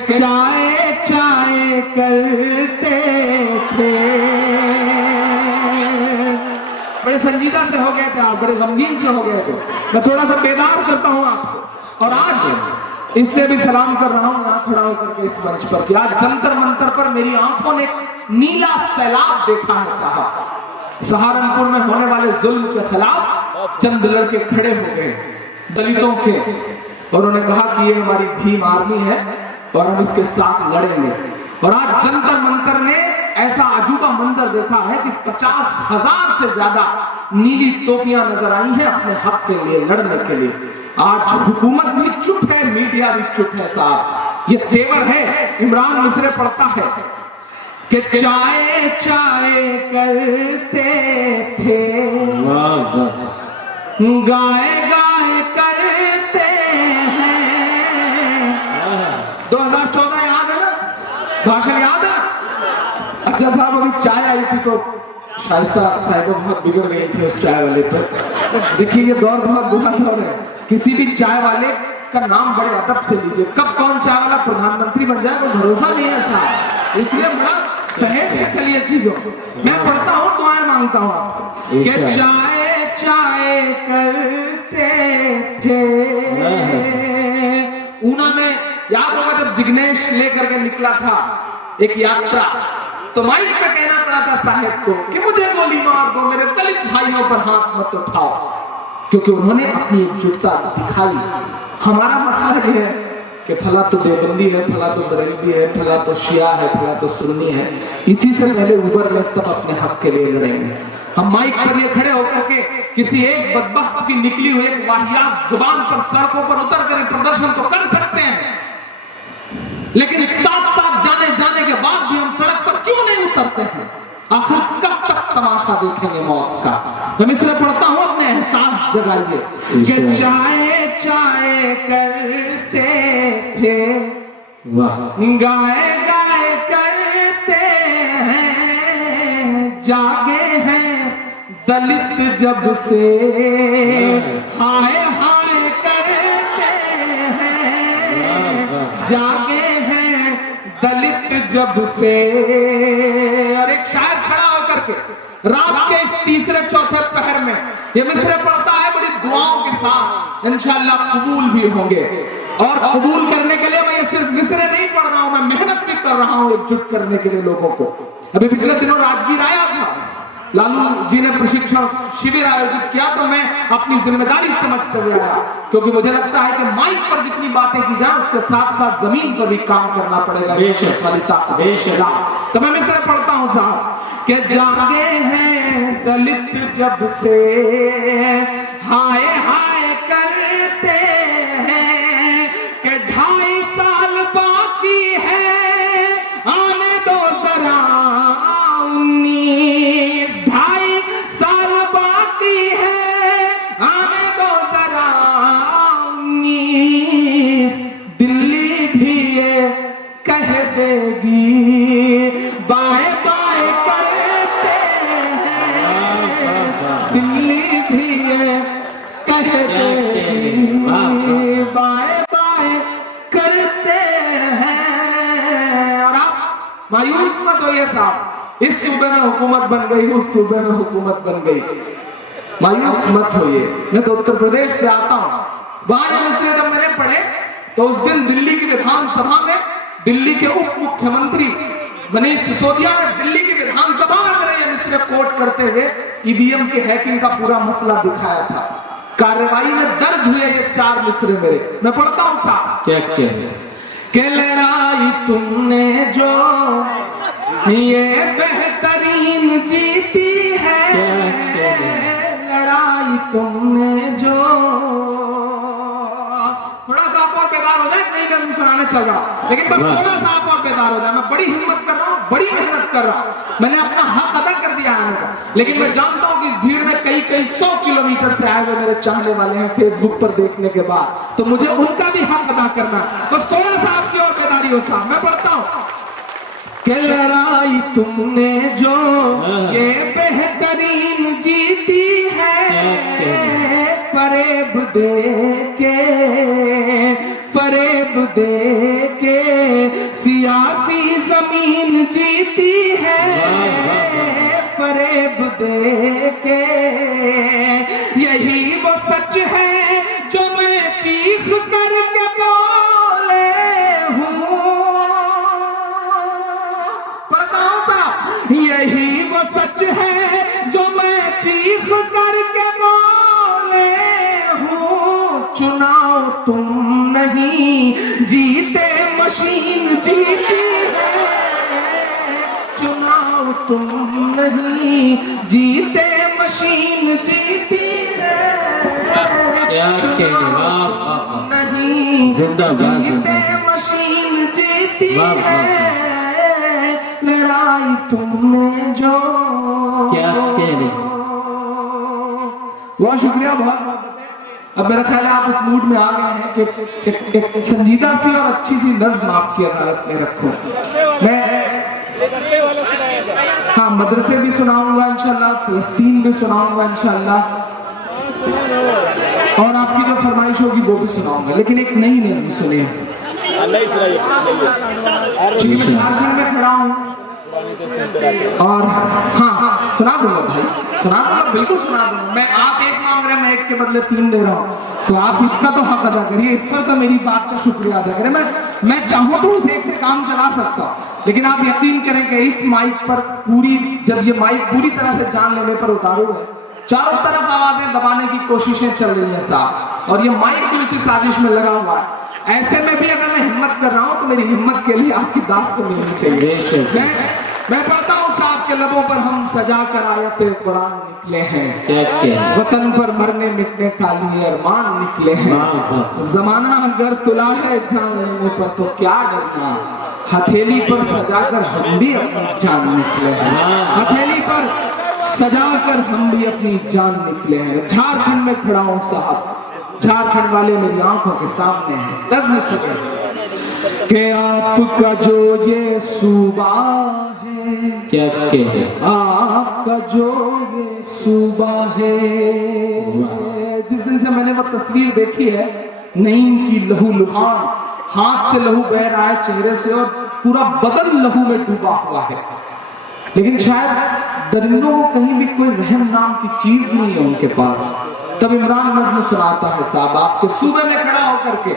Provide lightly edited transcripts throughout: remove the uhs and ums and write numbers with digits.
कि चाय चाय करते थे। बड़े संजीदा से हो गए थे आप, बड़े गमगीन से हो गए थे। मैं थोड़ा सा बेदार करता हूँ आपको, और आज इससे भी सलाम कर रहा हूँ यहाँ खड़ा होकर के इस मंच पर कि आज जंतर मंतर पर मेरी आंखों ने नीला सैलाब देखा है साहब। सहारनपुर में होने वाले जुल्म के खिलाफ चंद लड़के खड़े हो गए दलितों के, और उन्होंने कहा कि ये हमारी भीम आर्मी है और हम इसके साथ लड़ेंगे। और आज जंतर मंतर ने ऐसा अजूबा मंजर देखा है कि 50,000 से ज्यादा नीली टोपियां नजर आई हैं अपने हक के लिए लड़ने के लिए। आज हुकूमत भी चुप है, मीडिया भी चुप है साहब। ये तेवर है। इमरान मिसरे पढ़ता है कि चाय चाय करते थे, गाय गाय करते हैं। 2014 याद है ना, भाषण याद है? अच्छा साहब, अभी चाय आई थी तो शाइस्ता साहिबा बहुत बिगड़ गई थी उस चाय वाले पर। देखिए ये दौर बहुत बुरा दौर है। किसी भी चाय वाले का नाम बड़े अदब से लीजिए। कब कौन चाय वाला प्रधानमंत्री बन जाए कोई भरोसा नहीं है साहब, इसलिए बड़ा सहेज के चलिए चीजों। मैं पढ़ता हूँ, दुआएं मांगता हूँ आपसे कि चाय चाय करते थे। ऊना में याद होगा जब जिग्नेश लेकर के निकला था एक यात्रा, तो माइक पे कहना पड़ा था साहेब को कि मुझे गोली मार दो, मेरे दलित भाइयों पर हाथ मत उठाओ, क्योंकि उन्होंने अपनी एकजुटता दिखाई। हमारा मसला यह है कि फला तो देवबंदी है, फला तो बरेलवी है, फला तो शिया है, फला तो सुन्नी है। इसी से पहले उबर में तब अपने हक के लिए लड़ेंगे। हम माइक पर लिए खड़े होकर के किसी एक बदबख्त की निकली हुई एक वाहियात जुबान पर सड़कों पर उतर कर प्रदर्शन तो कर सकते हैं, लेकिन साथ साथ जाने जाने के बाद भी हम सड़क पर क्यों नहीं उतरते हैं? आखिर कब तक तमाशा देखेंगे मौत का? मैं इसलिए पढ़ता हूं, अपने एहसास जगाइए कि चाय चाय करते थे, गाय गाय करते हैं, जागे हैं दलित जब से, हाय हाय करते हैं, जागे हैं दलित जब से। और एक शायर खड़ा होकर के रात के इस तीसरे चौथे पहर में ये मिसरे पढ़ता है बड़ी दुआओं के साथ, इंशाअल्लाह कबूल भी होंगे। और कबूल करने के लिए मैं ये सिर्फ मिसरे नहीं पढ़ रहा हूं, मैं मेहनत भी कर रहा हूं एकजुट करने के लिए लोगों को। अभी पिछले दिनों राजगीर आया था, लालू जी ने प्रशिक्षण शिविर आयोजित किया, तो मैं अपनी जिम्मेदारी समझते हुए आया, क्योंकि मुझे लगता है कि माइक पर जितनी बातें की जाए उसके साथ साथ जमीन पर भी काम करना पड़ेगा। तो मैं मिसरे पढ़ता हूं साहब कि जागे हैं दलित जब से, हाय हाय करते हैं, कि 2.5 साल बाकी है, आने दो जरा 19, 2.5 साल बाकी है, आने दो जरा 19, दिल्ली भी ये कह देगी बाय बाय करते हैं, दिल्ली भी ये कह देगी बाय बाय करते हैं। और आप मायूस मत होइए साहब, इस सूबे में हुकूमत बन गई, उस सूबे में हुकूमत बन गई, मायूस मत होइए। मैं तो उत्तर प्रदेश से आता हूं, वहां ये मिसरे जब मैंने पढ़े तो उस दिन दिल्ली की विधानसभा में दिल्ली के उप मुख्यमंत्री मनीष सिसोदिया ने दिल्ली की विधानसभा में मेरे ये मिसरे कोट करते हुए ईवीएम के हैकिंग का पूरा मसला दिखाया था। कार्रवाई में दर्ज हुए ये 4 मिसरे मेरे, मैं पढ़ता हूं साहब। क्या क्या के लड़ाई तुमने जो ये बेहतरीन जीती है, लड़ाई तुमने जो। थोड़ा सा आप और बेदार हो जाए, नहीं गजल सुनाने चल रहा, लेकिन बस थोड़ा सा आप और बेदार हो जाए। मैं बड़ी हिम्मत कर रहा हूँ, बड़ी मेहनत कर रहा हूँ, मैंने अपना हक अदा कर दिया आने का, लेकिन मैं जानता हूँ कि इस भीड़ में कई 100 किलोमीटर से आए हुए मेरे चाहने वाले हैं फेसबुक पर देखने के बाद, तो मुझे उनका भी हक अदा करना है। तो थोड़ा सा आपकी और बेदारी हो साहब। मैं पढ़ता हूँ कि लड़ाई तुमने जो ये बेहतरीन जीती है, फरेब दे के फरेब दे के। यही वो सच है जो मैं चीख करके बोले हूँ। बताओ साहब, यही वो सच है जो मैं चीख करके बोले हूँ। चुनाव तुम नहीं जीते मशीन जीती है। चुनाव तुम नहीं जीते मशीन जीती है। चुनाव नहीं जीते मशीन जीती है। लड़ाई तुमने जो क्या कह रहे। बहुत शुक्रिया बहुत। अब मेरा ख्याल है आप उस मूड में आ गए हैं कि एक संजीदा सी और अच्छी सी नज़्म आपकी अदालत में रखूं। मैं हाँ मदरसे भी सुनाऊंगा इंशाल्लाह, फिलिस्तीन भी सुनाऊंगा इंशाल्लाह, और आपकी जो फरमाइश होगी वो भी सुनाऊंगा, लेकिन एक नई नज़्म सुनिए। क्योंकि मैं झारखंड में खड़ा हूँ और हाँ सुना दूंगा भाई, सुना दूंगा, बिल्कुल सुना दूंगा मैं। आप एक मांग रहे हैं, मैं एक के बदले 3 दे रहा हूँ, तो आप इसका तो हक अदा करिए, इस पर तो मेरी बात का शुक्रिया अदा करें। मैं चाहूँ तो उस एक से काम चला सकता हूँ, लेकिन आप यकीन करें कि इस माइक पर पूरी, जब ये माइक पूरी तरह से जान लेने पर उतारू है, चारों तरफ आवाजें दबाने की कोशिशें चल रही हैं साहब, और ये माइक भी उसी साजिश में लगा हुआ है। ऐसे में भी अगर मैं हिम्मत कर रहा हूँ तो मेरी हिम्मत के लिए आपकी दाद तो मिलनी चाहिए। मैं पढ़ता हूँ साहब के लबों पर हम सजा कर आयते कुरान निकले हैं। वतन पर मरने मिटने का लिए अरमान निकले हैं। जमाना अगर तुला है जान लेने पर तो क्या डरना, हथेली पर सजा कर हम भी अपनी जान निकले हैं। हथेली पर सजा कर हम भी अपनी जान निकले हैं। झारखंड में खड़ा हूँ साहब, झारखंड वाले मेरी आंखों के सामने हैं। नज़्म सुनिए कि आपका जो ये सूबा है, क्या कहे, आपका जो ये सूबा है। जिस दिन से मैंने वो तस्वीर देखी है, नईम की लहू लुहान, हाथ से लहू बह रहा है चेहरे से और पूरा बदन लहू में डूबा हुआ है, लेकिन शायद दरिंदों को कहीं भी कोई रहम नाम की चीज नहीं है उनके पास। तब इमरान नज़्म सुनाता है साहब, आपके सूबे में खड़ा होकर के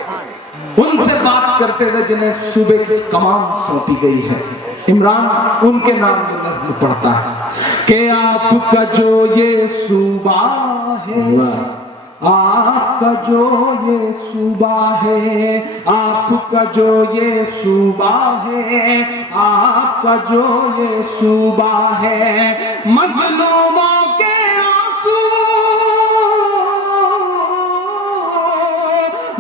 उनसे बात करते हुए जिन्हें सूबे की कमान सौंपी गई है। इमरान उनके नाम में नज़्म पढ़ता है कि आपका जो ये सूबा है, आपका जो ये सूबा है, आपका जो ये सूबा है, आपका जो ये सूबा है, मज़लूमों के आंसू,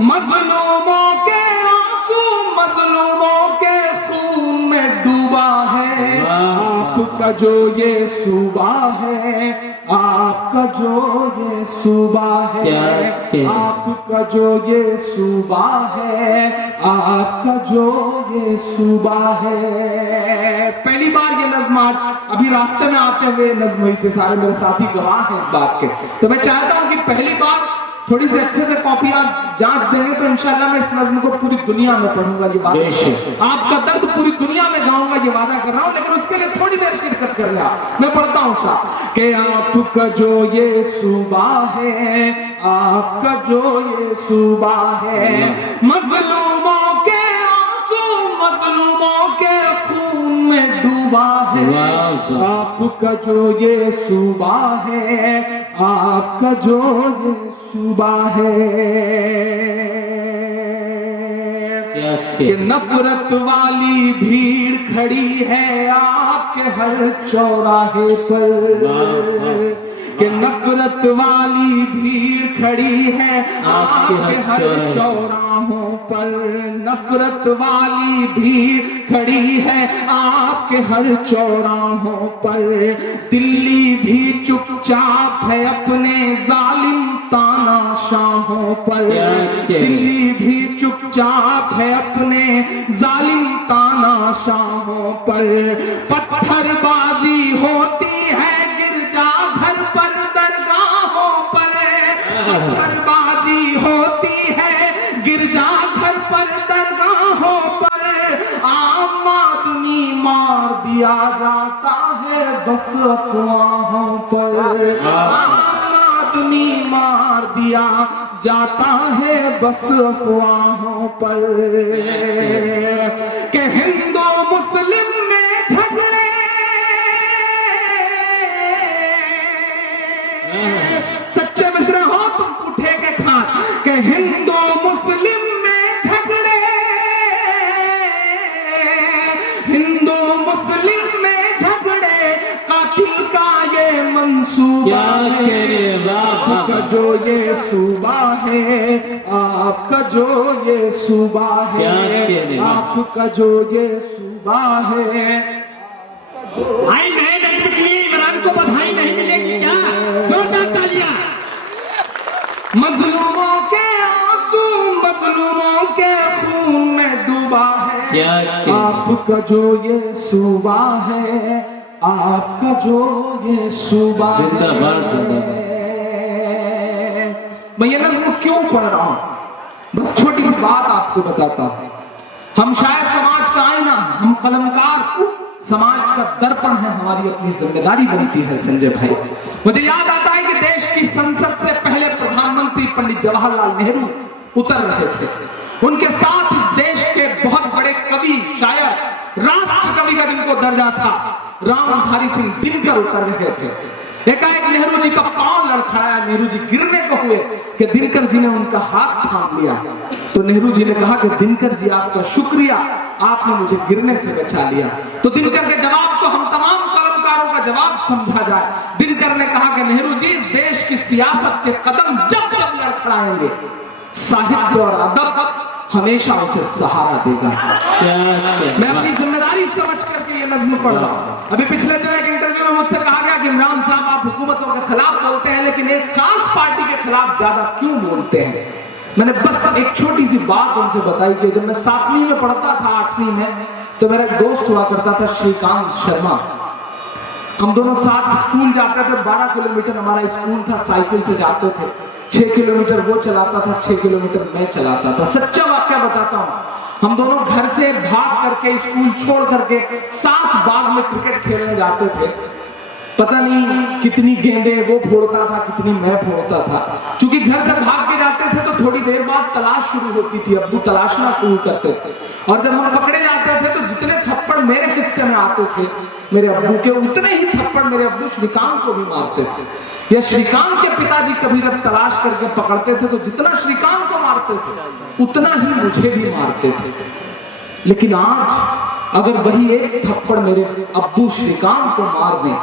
मज़लूमों के आंसू, मज़लूमों के खून में डूबा है। आपका जो ये सूबा है, आपका जो ये सूबा है, आपका जो ये सूबा है, आपका जो ये सूबा है। पहली बार ये नज़्म आज अभी रास्ते में आते हुए नज़्म हुई थी, सारे मेरे साथी गवाह हैं इस बात के। तो मैं चाहता हूँ कि पहली बार थोड़ी सी अच्छे से कॉपी आप जांच देंगे तो इंशाल्लाह मैं इस नज़्म को पूरी दुनिया में पढ़ूंगा, ये बात आपका दर्द पूरी दुनिया में गाऊंगा, ये वादा कर रहा हूं, लेकिन उसके लिए थोड़ी देर शिरकत कर रहा। मैं पढ़ता हूं साहब कि आपका जो ये सूबा है, आपका जो ये सूबा है, मज़लूमों के आंसू, मज़लूमों के खून में डूबा है। आपका जो ये सूबा है, आपका जो ये सूबा है, कि नफरत वाली भीड़ खड़ी है आपके हर चौराहे पर, कि नफरत वाली भीड़ खड़ी है आपके हर चौराहों पर, नफरत वाली भीड़ खड़ी है आपके हर चौराहों पर। दिल्ली भी चुपचाप है अपने जालिम तानाशाहों पर, दिल्ली भी चुपचाप है अपने जालिम तानाशाहों पर। पत्थरबाजी होती है गिरजाघर पर, दरगाहों पर, पत्थरबाजी होती है गिरजाघर पर, दरगाहों पर। आम आदमी मार दिया जाता है बस अफवाहों पर, आम आदमी मार दिया जाता है बस अफवाहों पर। कि हिंदू मुस्लिम में झगड़े सच्चे मिस्र हो तुम उठे के खान। कि हिंदू मुस्लिम में झगड़े, हिंदू मुस्लिम में झगड़े, कातिल का ये मंसूबा है। आपका जो ये सूबा है, आपका जो ये सूबा है, आपका जो ये सूबा है। भाई नहीं पिटली, इमरान को बधाई नहीं मिलेगी क्या? जोरदार तालियां। मजलूमों के आंसू मजलूमों के खून में डूबा है। आपका जो ये सूबा है, आपका जो ये सूबा है। मैं ये नज़्म क्यों पढ़ रहा हूं, बस छोटी सी बात आपको बताता हूं। हम शायद समाज का आईना, हम कलमकार समाज का दर्पण है, हमारी अपनी जिम्मेदारी बनती है। संजय भाई, मुझे याद आता है कि देश की संसद से पहले प्रधानमंत्री पंडित जवाहरलाल नेहरू उतर रहे थे। उनके साथ इस देश के बहुत बड़े कवि, शायर, राष्ट्र कवि का जिनको दर्जा था, रामधारी सिंह दिनकर उतर रहे थे। एकाएक नेहरू जी का पांव लड़खड़ाया, नेहरू जी गिरने को हुए कि दिनकर जी ने उनका हाथ थाम लिया। तो नेहरू जी ने कहा कि दिनकर जी आपका शुक्रिया, आपने मुझे गिरने से बचा लिया। तो दिनकर के जवाब को हम तमाम कलमकारों का जवाब समझा जाए। दिनकर ने कहा कि नेहरू जी, इस देश की सियासत के कदम जब जब लड़खड़ाएंगे, साहित्य और अदब हमेशा उसे सहारा देगा। मैं अपनी जिम्मेदारी समझ करके ये नज़्म पढ़ रहा हूं। अभी पिछले दिनों एक इंटरव्यू में मुझसे कहा गया कि इमरान साहब आप हुकूमतों के खिलाफ बोलते हैं, लेकिन एक खास पार्टी के खिलाफ ज्यादा क्यों बोलते हैं? मैंने बस एक छोटी सी बात उनसे बताई कि जब मैं 7वीं में पढ़ता था, 8वीं में, तो मेरा एक दोस्त हुआ करता था श्रीकांत शर्मा। हम दोनों साथ स्कूल जाते थे। 12 किलोमीटर हमारा स्कूल था, साइकिल से जाते थे। 6 किलोमीटर वो चलाता था, 6 किलोमीटर मैं चलाता था। सच्चा वाक्य बताता हूँ, हम दोनों घर से भाग करके स्कूल छोड़ करके साथ बाग में क्रिकेट खेलने जाते थे। पता नहीं कितनी गेंदें वो फोड़ता था, कितनी मैं फोड़ता था। क्योंकि घर से भाग के जाते थे तो थोड़ी देर बाद तलाश शुरू होती थी, अब्बू तलाशना शुरू करते थे। और जब हम पकड़े जाते थे तो जितने थप्पड़ मेरे हिस्से में आते थे मेरे अब्बू के, उतने ही थप्पड़ मेरे अब्बू श्रीकांत को भी मारते थे। या श्रीकांत के पिताजी कभी जब तलाश करके पकड़ते थे तो जितना श्रीकांत को मारते थे उतना ही मुझे भी मारते थे। लेकिन आज अगर वही एक थप्पड़ मेरे अब्बू श्रीकांत को मार दें,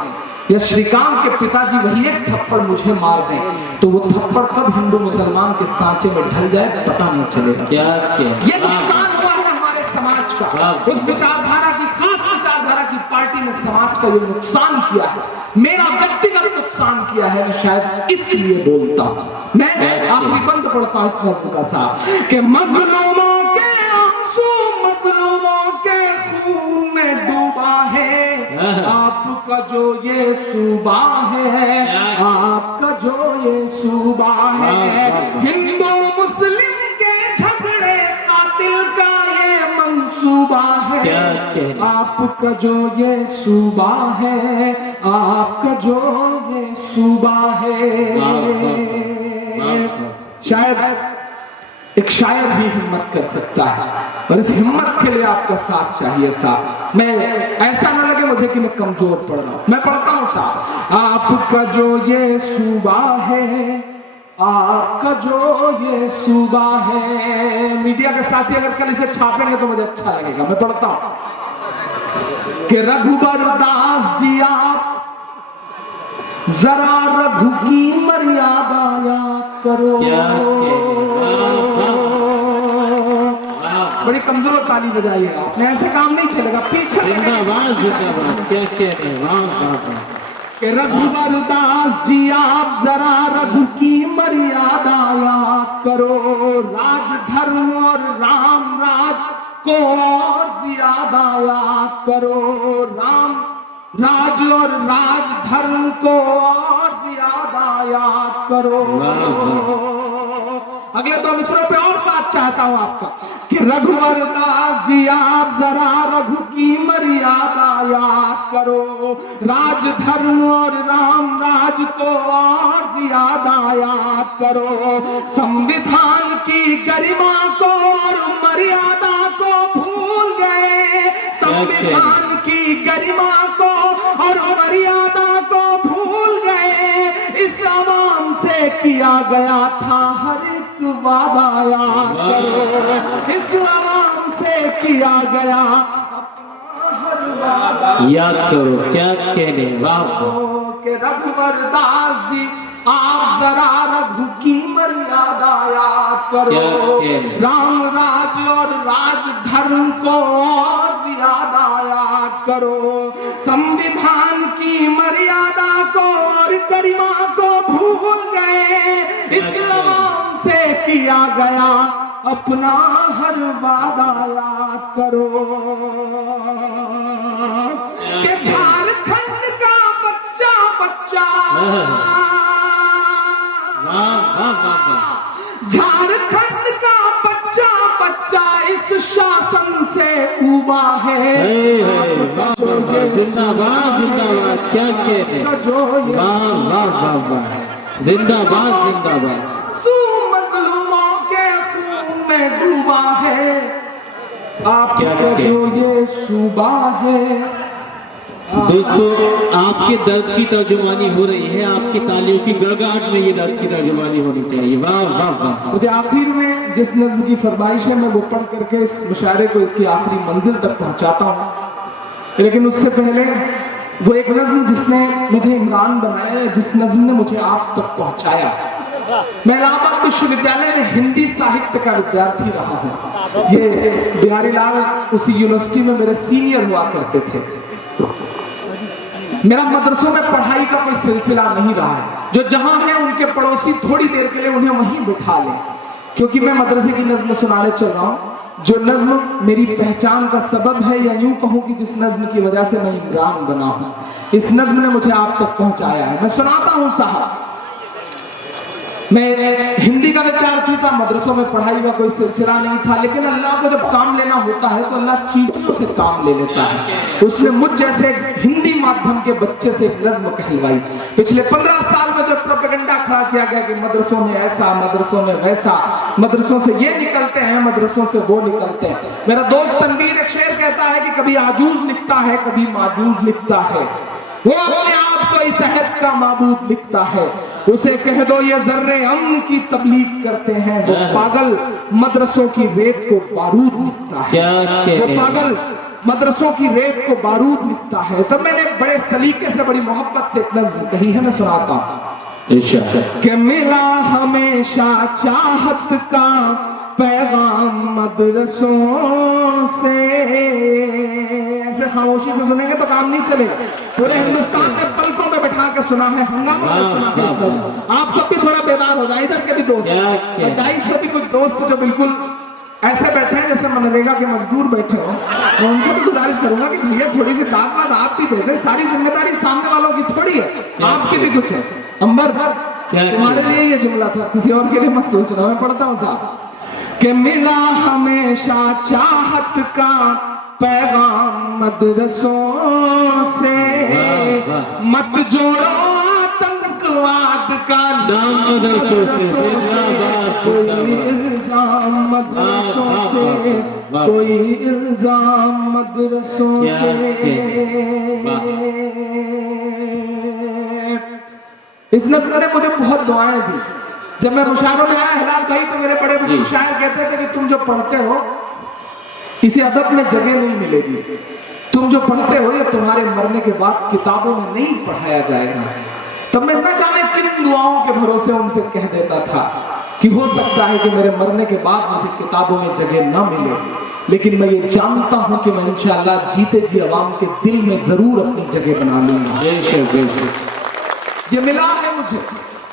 या श्रीकांत के पिताजी वही एक थप्पड़ मुझे मार दें, तो वो थप्पड़ कब हिंदू मुसलमान के सांचे में ढल जाए पता नहीं चलेगा। ये नुकसान हुआ है हमारे समाज का। उस विचारधारा की, खास विचारधारा की पार्टी ने समाज का ये नुकसान किया है, मेरा व्यक्तिगत नुकसान किया है। मैं शायद इसलिए बोलता हूं। मैं आखिरी बंद पढ़ता हूं इस नज़्म का साथ कि मजलूमों के आंसू मजलूमों के खून में डूबा है। आपका जो ये सूबा है, आपका जो ये सूबा है, हिंदू मुस्लिम के झगड़े कातिल का ये मंसूबा है। आपका जो ये सूबा है, आपका जो ये सूबा है। शायद एक शायर भी हिम्मत कर सकता है, और इस हिम्मत के लिए आपका साथ चाहिए। साथ मैं, ऐसा ना लगे मुझे कि मैं कमजोर पढ़ रहा हूं, मैं पढ़ता हूं साथ। आपका जो ये सूबा है, आपका जो ये सूबा है। मीडिया के साथी अगर कल इसे छापेंगे तो मुझे अच्छा लगेगा। मैं पढ़ता हूं कि रघुबर दास जी आप जरा रघु की मर्यादा याद करो। बड़ी कमजोर ताली बजाई है आपने, ऐसे काम नहीं चलेगा। पीछे कि रघुबर दास जी आप जरा रघु की मर्यादा याद करो। राज धर्म और राम राज को और ज्यादा याद करो। राम राज और राज धर्म को और ज्यादा याद करो। अगले 2 मिसरों पे और साथ चाहिए। चाहता हूं आपका कि रघुवर दास जी आप जरा रघु की मर्यादा याद करो, राजधर्म और राम राज को और ज्यादा याद करो, संविधान की गरिमा को और मर्यादा को भूल गए, संविधान की गरिमा को और मर्यादा को भूल गए, इस आवाम से किया गया था हर एक वादा याद करो, इस आवाम से किया गया हर वादा याद करो। क्या कहने, वाह के रघुवर दास जी आप जरा रघु की मर्यादा याद करो, राम राज और राजधर्म को और ज्यादा याद करो, संविधान की मर्यादा को और गरिमा को भूल गए, इस्लाम से किया गया अपना हर वादा याद करो, कि झारखंड का बच्चा बच्चा झारखंड का बच्चा बच्चा इस शासन से उबा है, जिंदाबाद जिंदाबाद। क्या कहने, वाह वाह वाह वाह, जिंदाबाद जिंदाबाद। मजलूमों के खून में डूबा है, आपका जो ये सूबा है। दोस्तों आपके दर्द की तर्जुमानी हो रही है, आपकी तालियों की गड़गड़ाहट में ये दर्द की तर्जुमानी होनी चाहिए। वाह वाह वाह। मुझे आखिर में जिस नज्म की फरमाइश है मैं वो पढ़ करके इस मुशायरे को इसकी आखिरी मंजिल तक पहुंचाता हूँ, लेकिन उससे पहले वो एक नज्म जिसने मुझे इमरान बनाया, जिस नज्म ने मुझे आप तक पहुंचाया। मैं इलाहाबाद विश्वविद्यालय में हिंदी साहित्य का विद्यार्थी रहा हूँ। ये बिहारी लाल उसी यूनिवर्सिटी में मेरे सीनियर हुआ करते थे। मेरा मदरसों में पढ़ाई का कोई सिलसिला नहीं रहा है, जो जहां है उनके पड़ोसी थोड़ी देर के लिए उन्हें वहीं बिठा लें, क्योंकि मैं मदरसे की नज्म सुनाने चल रहा हूं, जो नज्म मेरी पहचान का सबब है, या यूं कहूं कि जिस नज्म की वजह से मैं इमरान बना हूं, इस नज्म ने मुझे आप तक पहुंचाया है। मैं सुनाता हूं साहब। मैं हिंदी का विद्यार्थी था, मदरसों में पढ़ाई का कोई सिलसिला नहीं था, लेकिन अल्लाह को जब काम लेना होता है तो अल्लाह चीटियों से काम ले लेता है। उसने मुझ जैसे हिंदी माध्यम के बच्चे से एक नज्म कहलवाई। पिछले 15 साल में जो प्रोपेगेंडा खड़ा किया गया कि मदरसों में ऐसा, मदरसों में वैसा, मदरसों से ये निकलते हैं, मदरसों से वो निकलते हैं। मेरा दोस्त तनवीर एक शेर कहता है कि कभी आजूज लिखता है, कभी माजूज लिखता है, वो अपने आप को इस अहद का माबूद लिखता है, उसे कह दो ये जर्रे अमन की तबलीग करते हैं, वो पागल मदरसों की रेत को बारूद लिखता है, वो पागल मदरसों की रेत को बारूद लिखता है। तब मैंने बड़े सलीके से, बड़ी मोहब्बत से एक नज़्म कही है, मैं सुनाता हूं कि मिला हमेशा चाहत का पैगाम मदरसों से। ऐसे खामोशी से सुनेंगे तो काम नहीं चलेगा, पूरे हिंदुस्तान के पलकों में बैठा के सुना है, हंगामा सुना है। आप सब भी थोड़ा बेदार हो जाए, इधर के भी दोस्त, से भी कुछ दोस्त जो बिल्कुल ऐसे बैठे हैं जैसे मनरेगा के मजदूर बैठे हो, मैं उनसे भी गुजारिश करूंगा कि भैया थोड़ी सी दाद आप भी दे दें, सारी जिम्मेदारी सामने वालों की थोड़ी है, आपकी भी कुछ है। अंबर तुम्हारे लिए ये जुमला था, किसी और के लिए मत सोचना, मैं पढ़ता हूँ साहब कि मिला हमेशा चाहत का पैगाम मदरसों से, मत जोड़ो आतंकवाद का नाम मदरसों से, कोई इल्जाम मदरसों से, कोई इल्जाम मदरसों से। इस नस्ल ने मुझे बहुत दुआएं दी। जब मैं मुशायरों में आया हिलाल भाई, तो मेरे बड़े बड़े मुशायर कहते थे कि तुम जो पढ़ते हो इसे अदब में जगह नहीं मिलेगी, तुम जो पढ़ते हो ये तुम्हारे मरने के बाद किताबों में नहीं पढ़ाया जाएगा। तब मैं न जाने किन दुआओं के भरोसे उनसे कह देता था कि हो सकता है कि मेरे मरने के बाद मुझे किताबों में जगह न मिले, लेकिन मैं ये जानता हूं कि मैं इंशाअल्लाह जीते जी अवाम के दिल में जरूर अपनी जगह बना लूंगा। ये मिला है मुझे,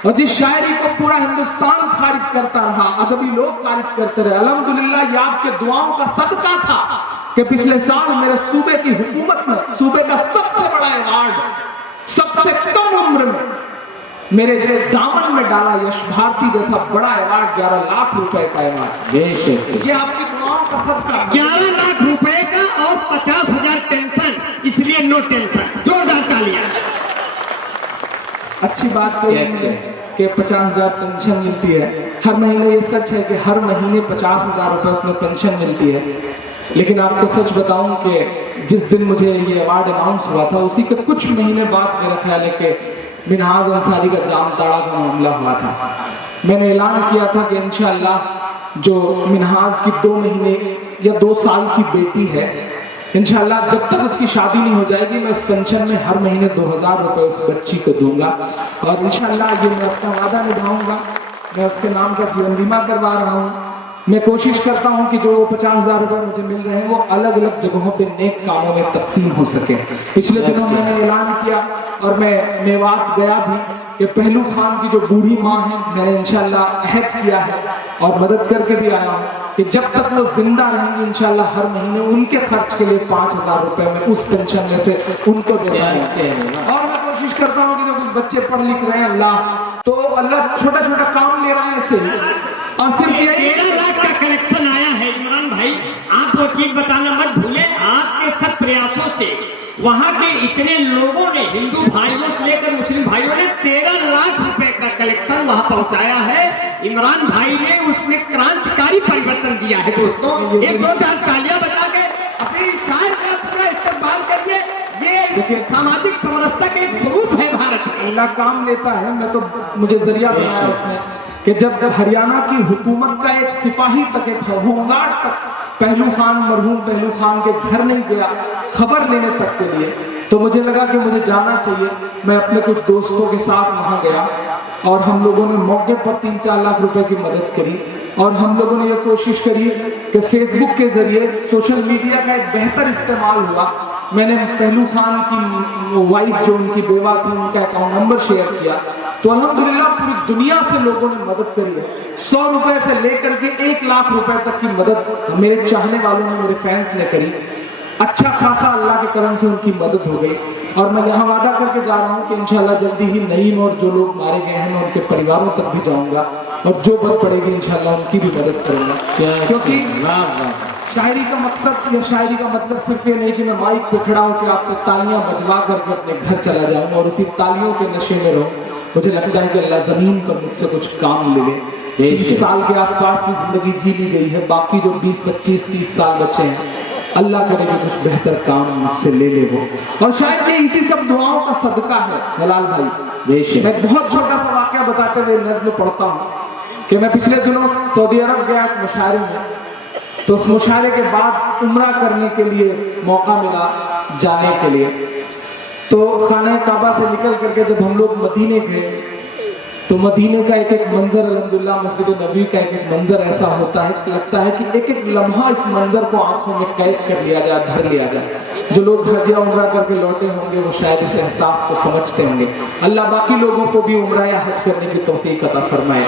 और जिस शायरी को पूरा हिंदुस्तान खारिज करता रहा, अदबी लोग खारिज करते रहे, अल्हम्दुलिल्लाह ये आपके दुआओं का सदका था कि पिछले साल मेरे सूबे की हुकूमत में सूबे का सबसे बड़ा अवार्ड सबसे कम उम्र में मेरे दामन में डाला यश भारती जैसा बड़ा अवार्ड, 11 लाख रुपए का अवार्ड। बेशक ये आपकी दुआओं का सबका 11 लाख रुपए का और 50,000 टेंशन, इसलिए नो टेंशन। जोरदार तालियां। अच्छी बात तो ये है कि 50,000 पेंशन मिलती है हर महीने। ये सच है कि हर महीने 50,000 रुपए उसमें पेंशन मिलती है। लेकिन आपको सच बताऊं कि जिस दिन मुझे ये अवार्ड अनाउंस हुआ था उसी के कुछ महीने बाद मेरा ख्याल है कि मिनहाज अंसारी का जामताड़ा का मामला हुआ था। मैंने ऐलान किया था कि इंशाअल्लाह जो मिनहाज की 2 महीने या 2 साल की बेटी है, इंशाअल्लाह जब तक उसकी शादी नहीं हो जाएगी मैं उस पेंशन में हर महीने 2,000 रुपए उस बच्ची को दूंगा। और इंशाअल्लाह ये मैं अपना वादा निभाऊंगा। मैं उसके नाम का जीवन बीमा करवा रहा हूँ। मैं कोशिश करता हूँ कि जो 50,000 रुपए मुझे मिल रहे हैं वो अलग अलग जगहों पे नेक कामों में तकसीम हो सके। पिछले दिनों मैंने ऐलान किया और मैं मेवात गया भी कि पहलू खान की जो बूढ़ी माँ है, मैंने इंशाअल्लाह अहद किया है और मदद करके भी आया हूँ कि जब तक वो जिंदा रहेंगी इंशाअल्लाह हर महीने उनके खर्च के लिए 5,000 रुपए में उस पेंशन में से उनको देना है। और मैं कोशिश करता हूँ कि जब कुछ बच्चे पढ़ लिख रहे हैं अल्लाह छोटा छोटा काम ले रहा है ऐसे ही। और सिर्फ ये 13 लाख का कलेक्शन आया है। इमरान भाई आप वो चीज बताना मत भूलें, आपके सब प्रयासों से वहाँ के इतने लोगों ने, हिंदू भाइयों से लेकर मुस्लिम भाइयों ने 13 लाख रुपए का कलेक्शन वहाँ पहुँचाया है। इमरान भाई ने उसमें क्रांतिकारी परिवर्तन दिया है। दोस्तों एक 2-4 तालियां बजा के अपनी शायर का पूरा इस्तेमाल करिए। ये सामाजिक समरसता के एक स्वरूप है भारत। अल्लाह काम लेता है। मैं तो मुझे जरिया बनाया उसने कि जब हरियाणा की हुकूमत का एक सिपाही तक, एक होमगार्ड तक पहलू खान, मरहूम पहलू खान के घर नहीं गया खबर लेने तक के लिए, तो मुझे लगा कि मुझे जाना चाहिए। मैं अपने कुछ दोस्तों के साथ वहां गया और हम लोगों ने मौके पर 3-4 लाख रुपए की मदद करी। और हम लोगों ने ये कोशिश करी कि फेसबुक के जरिए सोशल मीडिया का एक बेहतर इस्तेमाल हुआ। मैंने पहलू खान की वाइफ जो उनकी बेवा थी उनका अकाउंट नंबर शेयर किया, तो अल्हम्दुलिल्लाह पूरी दुनिया से लोगों ने मदद करी है। 100 रुपए से लेकर के 1 लाख रुपए तक की मदद मेरे चाहने वालों ने, मेरे फैंस ने करी। अच्छा खासा अल्लाह के करम से उनकी मदद हो गई। और मैं यहाँ वादा करके जा रहा हूँ कि इंशाल्लाह जल्दी ही नईम और जो लोग मारे गए हैं मैं उनके परिवारों तक भी जाऊंगा और जो बद पड़ेगी इंशाल्लाह उनकी भी मदद करूंगा। क्योंकि शायरी का मकसद या शायरी का मतलब सिर्फ ये नहीं कि मैं माइक पे खड़ा होकर आपसे तालियां बजवा करके अपने घर चला जाऊं और उसी तालियों के नशे में रहूं। मुझे लगता है कि अल्लाह जमीन पर मुझसे कुछ काम ले ले। 20 साल के आसपास की जिंदगी जी ली गई है, बाकी जो 20, 25, 30 साल बचे हैं अल्लाह करे कि कुछ बेहतर काम मुझसे ले ले वो। और शायद ये इसी सब दुआओं का सदका है हलाल भाई। मैं बहुत छोटा सा वाकया बताते हुए नज़्म पढ़ता हूँ कि मैं पिछले दिनों सऊदी अरब गया एक मुशायरे में, तो उस मुशायरे के बाद उम्रा करने के लिए मौका मिला जाने के लिए। तो खाना काबा से निकल करके जब हम लोग मदीने गए तो मदीने का एक एक मंजर, अल्हम्दुलिल्लाह मस्जिद नबी का एक एक मंजर ऐसा होता है कि लगता है कि एक एक लम्हा इस मंजर को आंखों में कैद कर लिया जाए, धर लिया जाए। जो लोग हज या उम्रा करके लौटे होंगे वो शायद इस एहसास को समझते होंगे। अल्लाह बाकी लोगों को भी उम्रा या हज करने की तौफीक अता फरमाए।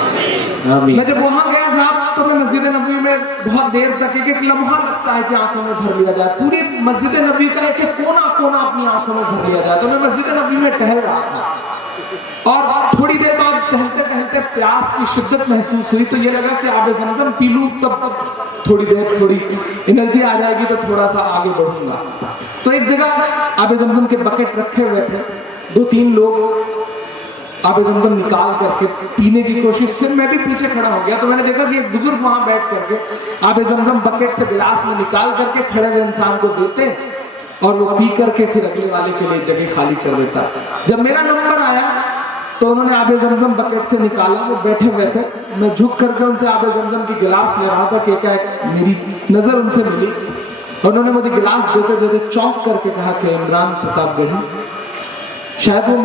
मैं जब वहां गया साहब तो मैं मस्जिद नबी में बहुत देर तक एक एक लम्हा लगता है कि आंखों में भर लिया जाए। पूरी मस्जिद नबी का एक एक कोना कोना अपनी आंखों में भर लिया जाए। तो मैं मस्जिद नबी में टहल रहा था और थोड़ी देर बाद टहलते टहलते प्यास की शिद्दत महसूस हुई। तो ये लगा कि आबे ज़मज़म पी लूं, तब थोड़ी देर थोड़ी एनर्जी आ जाएगी तो थोड़ा सा आगे बढ़ूंगा। तो एक जगह आबे ज़मज़म के बकेट रखे हुए थे, 2-3 लोग आबे ज़मज़म निकाल करके पीने की कोशिश, फिर मैं भी पीछे खड़ा हो गया। तो मैंने देखा कि एक बुजुर्ग वहां बैठ करके आबे ज़मज़म बकेट से गिलास में निकाल करके खड़े हुए इंसान को देते और वो पी करके फिर अगले वाले के लिए जगह खाली कर देता। जब मेरा नंबर आया तो उन्होंने आबे ज़मज़म बकेट से निकाला, वो बैठे हुए थे। मैं झुक करके उनसे आबे ज़मज़म की गिलास ले रहा था कि एक मेरी नजर उनसे मिली और उन्होंने मुझे गिलास देते देते चौंक करके कहा कि इमरान प्रतापगढ़ी। शायद वो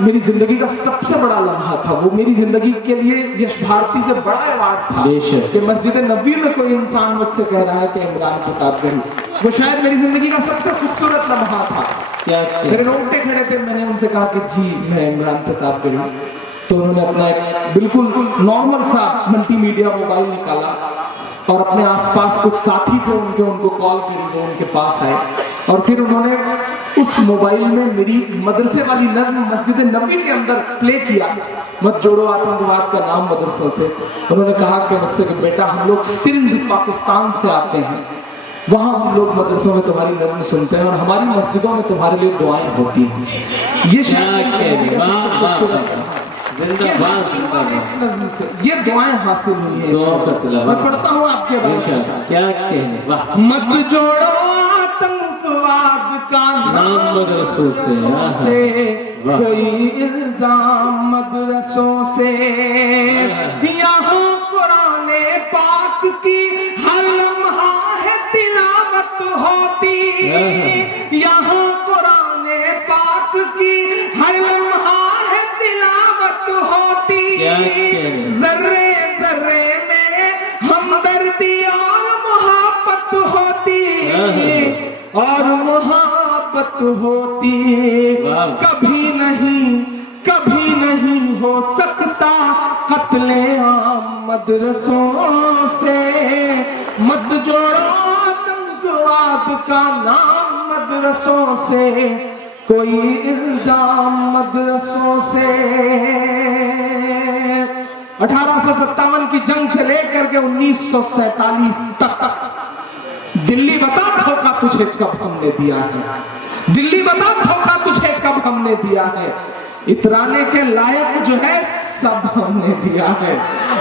मेरी जिंदगी का सबसे बड़ा लम्हा था। वो मेरी जिंदगी के लिए यश भारती से बड़ा अवार्ड था कि मस्जिद नबी में कोई इंसान मुझसे कह रहा है कि इमरान प्रतापगढ़ी। वो शायद मेरी जिंदगी का सबसे खूबसूरत लम्हा था। मेरे रोंगटे खड़े थे। मैंने उनसे कहा कि जी मैं इमरान प्रतापगढ़ी। तो उन्होंने अपना एक बिल्कुल नॉर्मल सा मल्टीमीडिया मोबाइल निकाला और अपने आसपास कुछ साथी थे उनको कॉल की, वो उनके पास आए और फिर उन्होंने उस मोबाइल में मेरी मदरसे वाली नज्म मस्जिद नबी के अंदर प्ले किया, मत जोड़ो आतंकवाद का नाम मदरसों से। उन्होंने कहा कि मुझसे कि बेटा हम लोग सिंध पाकिस्तान से आते हैं, वहां हम लोग मदरसों में तुम्हारी नज्म सुनते हैं और हमारी मस्जिदों में तुम्हारे लिए दुआएं होती हैं। ये नज्म से ये दुआएं हासिल हुई है। मैं पढ़ता हूँ आपके बारे में। क्या कहने, वाह। मत जोड़ो आतंकवाद का नाम मदरसों से, कोई इल्जाम मदरसों से। यहाँ कुराने पाक की हर लम्हा है तिलावत होती, यहाँ कुराने पाक की हर लम्हा है तिलावत होती। जर्रे जर्रे में हमदर्दी और मोहब्बत होती, और मोहब्बत होती। कभी नहीं हो सकता कत्ले आम मदरसों से। मत जोड़ो आतंकवाद का नाम मदरसों से, कोई इल्जाम मदरसों से। 1857 की जंग से लेकर के 1947 तक दिल्ली बता धोखा तुझे कब हमने दिया है, दिल्ली बता धोखा तुझे कब हमने दिया है। इतराने के लायक जो है सब हमने दिया है,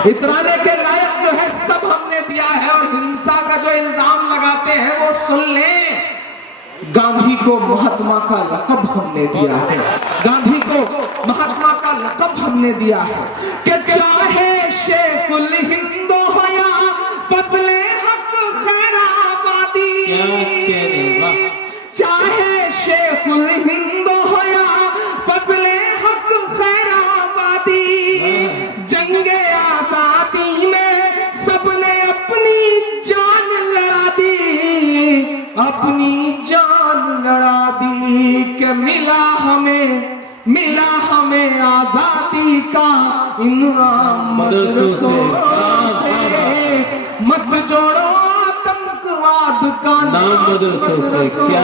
इतराने के लायक जो है सब हमने दिया है। और हिंसा का जो इल्जाम लगाते हैं वो सुन लें, गांधी को महात्मा का लक़ब हमने दिया है, गांधी को महात्मा का लक़ब हमने दिया है। कि चाहे शेखुल हिंद हो या फजले हक खैराबादी, चाहे शेखुल हिंद हो या फजले हक खैराबादी, जंगे आजादी में सबने अपनी जान लड़ा दी, अपनी जान लड़ा दी। कि मिला हमें आजादी का इनाम मदरसों से। मत जोड़ो आतंकवाद का नाम मदरसों से, क्या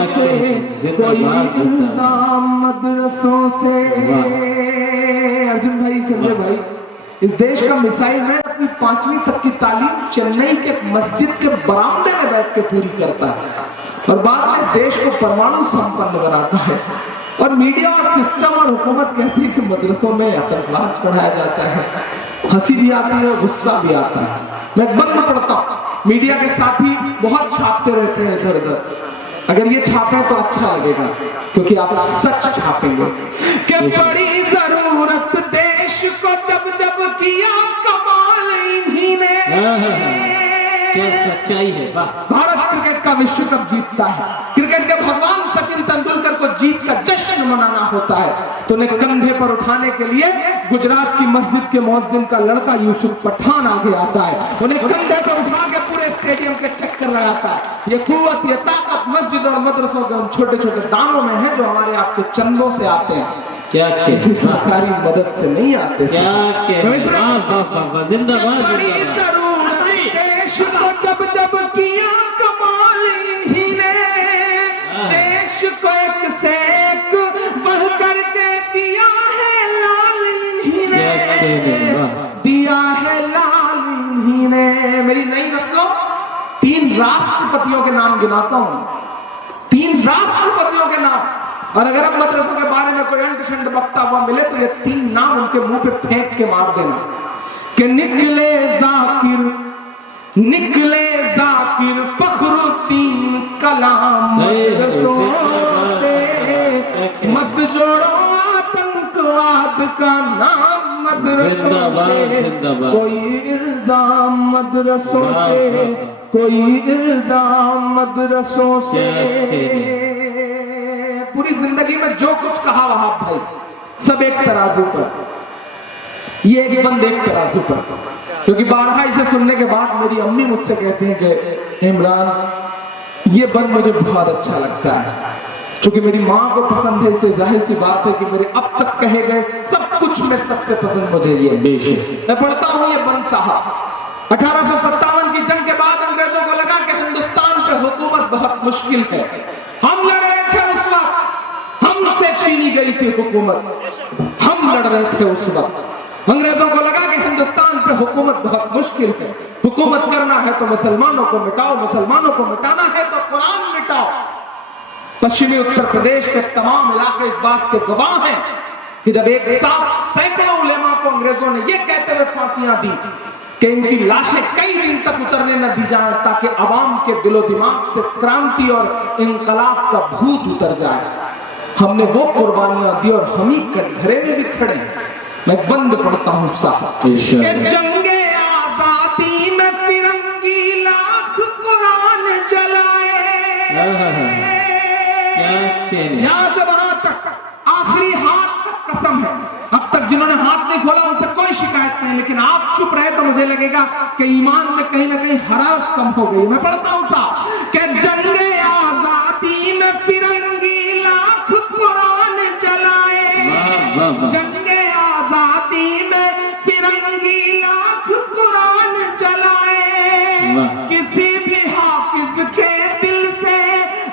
कोई इल्जाम मदरसों से। अर्जुन भाई, संजय भाई, इस देश का मिसाइल मैन अपनी 5वीं तक की तालीम चेन्नई के मस्जिद के बरामदे में बैठ के पूरी करता है और बाद में इस देश को परमाणु संपन्न बनाता है। और मीडिया और सिस्टम और हुकूमत कहती है कि मदरसों में आतंकवाद पढ़ाया जाता है। हंसी भी आती है, गुस्सा भी आता है। मैं बंद पढ़ता हूँ, मीडिया के साथी बहुत छापते रहते हैं इधर उधर। अगर ये छापे तो अच्छा लगेगा, क्योंकि आप सच छापेंगे। कि बड़ी जरूरत देश को जब जब किया कमाल इन्हीं ने। क्या सच्चाई है, वाह। भारत क्रिकेट का विश्व कप जीतता है, क्रिकेट के भगवान सचिन तेंदुलकर को जीत का जश्न मनाना होता है, तो उन्हें कंधे पर उठाने के लिए गुजरात की मस्जिद के मुअज्जिन का लड़का यूसुफ पठान आगे आता है, उन्हें कंधे पर उठा के पूरे स्टेडियम के चक्कर लगाता है। ये कुव्वत, ये ताकत मस्जिद और मदरसों के उन छोटे छोटे दानों में है जो हमारे आपके चंदों से आते हैं, क्या किसी सरकारी मदद से नहीं आते। जब जब किया कमाल इन्हीं ने, देश को एक से एक बढ़ करके दिया है लाल इन्हीं ने, दिया है लाल इन्हीं ने। मेरी नई नस्लों 3 राष्ट्रपतियों के नाम गिनाता हूं, 3 राष्ट्रपतियों के नाम। और अगर अब मदरसों के बारे में कोई अंट बकता हुआ मिले तो ये 3 नाम उनके मुंह पे फेंक के मार देना। कि निकले जाकिर फखरुद्दीन कलाम मदरसों से। मत जोड़ो आतंकवाद का नाम मदरसों से, कोई इल्जाम मदरसों से, कोई इल्जाम मदरसों से। पूरी जिंदगी में जो कुछ कहा वहां भाई सब एक तराजू पर, ये एक बंद एक तराजू पर। क्योंकि बारहा इसे सुनने के बाद मेरी अम्मी मुझसे कहती हैं कि इमरान ये बंद मुझे बहुत अच्छा लगता है, क्योंकि मेरी माँ को पसंद है, इसलिए जाहिर सी बात है कि मेरे अब तक कहे गए सब कुछ में सबसे पसंद मुझे ये। मैं पढ़ता हूँ ये बंद साहब। 1857 की जंग के बाद अंग्रेजों को लगा कि हिंदुस्तान पे हुकूमत बहुत मुश्किल है। हम लड़ रहे थे उस वक्त छीनी गई थी हुकूमत, हम लड़ रहे थे उस वक्त। अंग्रेजों को लगा कि हिंदुस्तान पे हुकूमत बहुत मुश्किल है, हुकूमत करना है तो मुसलमानों को मिटाओ, मुसलमानों को मिटाना है तो कुरान मिटाओ। पश्चिमी उत्तर प्रदेश के तमाम इलाके इस बात के गवाह हैं कि जब एक साथ सैकड़ों उलेमा को अंग्रेजों ने यह कहते हुए फांसियां दी कि इनकी लाशें कई दिन तक उतरने न दी जाए ताकि अवाम के दिलो दिमाग से क्रांति और इंकलाब का भूत उतर जाए, हमने वो कुर्बानियां दी और हम ही कटघरे में भी खड़े। मैं बंद पढ़ता हूं साहब, जंगे आजादी में फिरंगी लाख कुरान जलाए, यहां से वहां तक आखिरी हाथ तक कसम है। अब तक जिन्होंने हाथ नहीं खोला उनसे कोई शिकायत नहीं, लेकिन आप चुप रहे तो मुझे लगेगा कि ईमान में कहीं ना कहीं हरारत कम हो गई। मैं पढ़ता हूं साहब कि जंगे आजादी में फिरंगी लाख कुरान जलाए, जंगे आजादी में फिरंगी लाख कुरान जलाए, किसी भी हाफिज के दिल से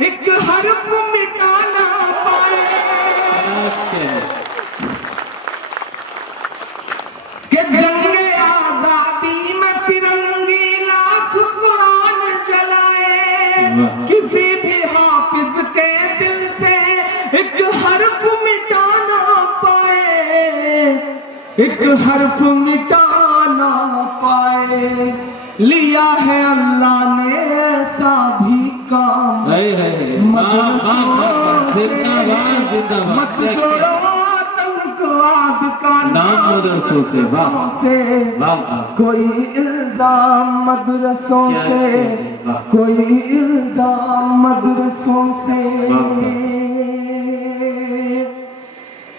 एक हर्फ मिटा ना पाए, कि जंगे आजादी में फिरंगी लाख कुरान जलाए, किसी भी हाफिज के दिल से एक हर्फ मिटा ना पाए, एक हर्फ मिटा ना पाए। लिया है अल्लाह ने ऐसा भी काम, मत जोड़ो आतंकवाद का नाम मदरसों से, कोई इल्जाम मदरसों से, कोई इल्जाम मदरसों से।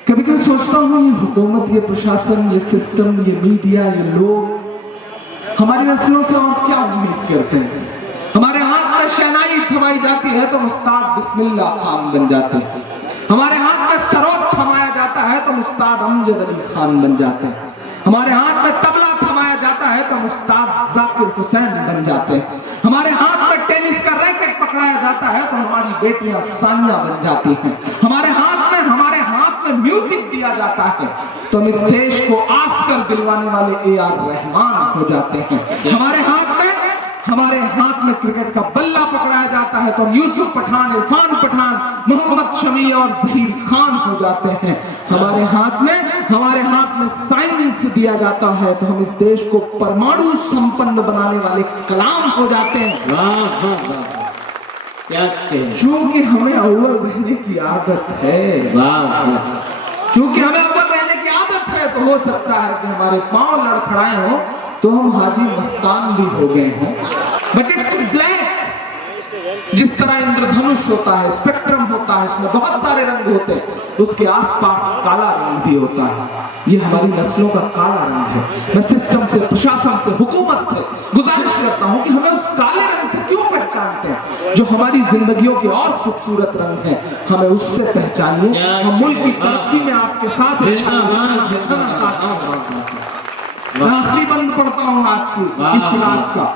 कभी कभी सोचता हूँ ये हुकूमत, ये प्रशासन, ये सिस्टम, ये मीडिया, ये लोग हमारी नस्लों से और क्या उम्मीद करते हैं। हमारे हाथ में शहनाई थमाई जाती है तो मुस्ताद बिस्मिल्लाह खान बन जाते हैं, हमारे हाथ में सरोद थमाया जाता है तो मुस्ताद अमजद अली खान बन जाते हैं, हमारे हाथ में तबला थमाया जाता है तो मुस्ताद जाकिर हुसैन बन जाते हैं, हमारे हाथ में टेनिस का रैकेट पकड़ाया जाता है तो हमारी बेटियां सानिया बन जाती हैं, हमारे हाथ में म्यूजिक दिया जाता है तो हम इस देश को आस्कर दिलवाने वाले ए.आर. रहमान हो जाते हैं, हमारे हाथ में क्रिकेट का बल्ला पकड़ाया जाता है तो यूसुफ पठान, इरफान पठान, मोहम्मद शमी और जहीर खान हो जाते हैं, हमारे हाथ में साइंस दिया जाता है तो हम इस देश को परमाणु संपन्न बनाने वाले कलाम हो जाते हैं। क्योंकि हमें अव्वल रहने की आदत है, क्योंकि हमें अव्वल रहने की आदत है तो हो सकता है कि हमारे पांव लड़खड़ाए हो तो हम हाजी मस्तान भी हो गए हों, बट इट्स ब्लैक। जिस तरह इंद्रधनुष होता है, स्पेक्ट्रम होता है, इसमें बहुत सारे रंग होते हैं, उसके आसपास काला रंग भी होता है, ये हमारी नस्लों का काला रंग है। मैं सिस्टम से, प्रशासन से, हुकूमत से गुजारिश करता हूं कि हमें उस काले रंग से क्यों पहचानते हैं, जो हमारी जिंदगियों के और खूबसूरत रंग है, हमें उससे पहचानिए। हम मुल्क की तरक्की में आपके साथ आखिरी बंद पढ़ता हूँ आज की इस रात का।